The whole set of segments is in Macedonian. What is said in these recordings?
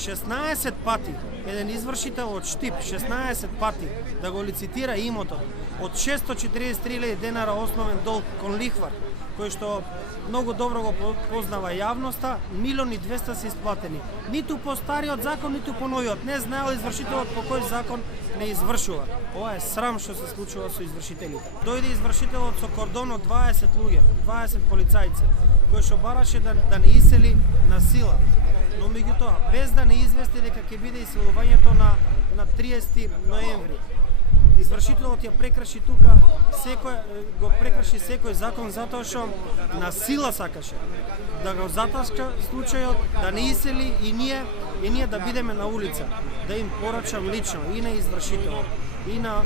16 пати еден извршител од Штип 16 пати да го лицитира имотот од 643.000 денара основен долг кон лихвар, кој што многу добро го познава јавноста, 1.200.000 се исплатени. Ниту по стариот закон, ниту по новиот. Не знаел извршителот по кој закон не извршува. Ова е срам што се случува со извршителите. Дојде извршителот со кордон од 20 луѓе, 20 полицајци, кој што бараше да не исели на сила. Но меѓутоа, без да не извести дека ќе биде иселувањето на 30 ноември. Извршителот ја прекраши тука го прекраши секој закон затоа што на сила сакаше да го затаска случајот, да не iseli и ние да бидеме на улица, да им порачам лично и на извршителот, и на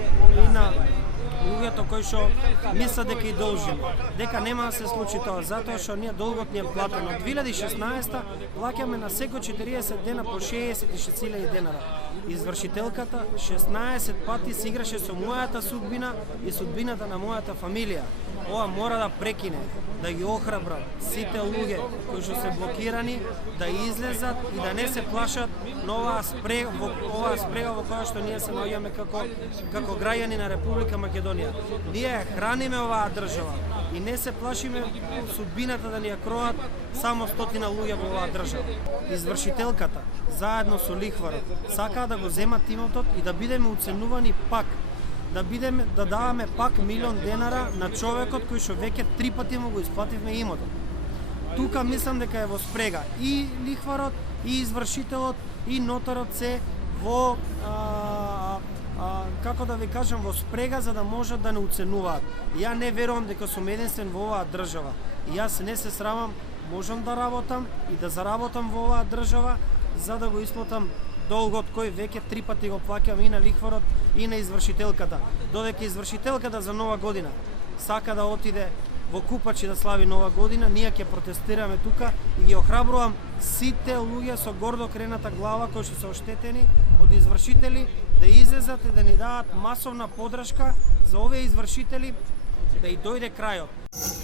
луѓето кои што мислат дека и должиме, дека нема да се случи тоа, затоа што ние долгот ни е платен. Од 2016 плаќаме на секој 40 дена по 66.000 денара. Извршителката 16 пати се играше со мојата судбина и судбината на мојата фамилија. Ова мора да прекине, да ги охрабра сите луѓе кои што се блокирани да излезат и да не се плашат на оваа спрега во која што ние се наоѓаме како граѓани на Република Македонија. Ние храниме оваа држава и не се плашиме судбината да ни ја кроат само 100 луѓе во оваа држава. Извршителката заедно со лихварот сакаа да го земат имотот и да бидеме уценувани пак, да даваме пак 1.000.000 денара на човекот кој што веќе 3 пати му го исплативме имотот. Тука мислам дека е во спрега и лихварот, и извршителот, и нотарот се во како да ви кажам, во спрега за да можат да не уценуваат. Ја не верувам дека сум единствен во оваа држава. И јас не се срамам, можам да работам и да заработам во оваа држава за да го исплатам долгот кој веќе 3 пати го плаќам и на лихварот и на извршителката. Додека извршителката за Нова година сака да отиде во Купачи да слави Нова година, ние ќе протестираме тука и ги охрабрувам сите луѓе со гордо крената глава кои што се оштетени од извршители да излезат и да ни дадат масовна подршка за овие извршители да и дојде крајот.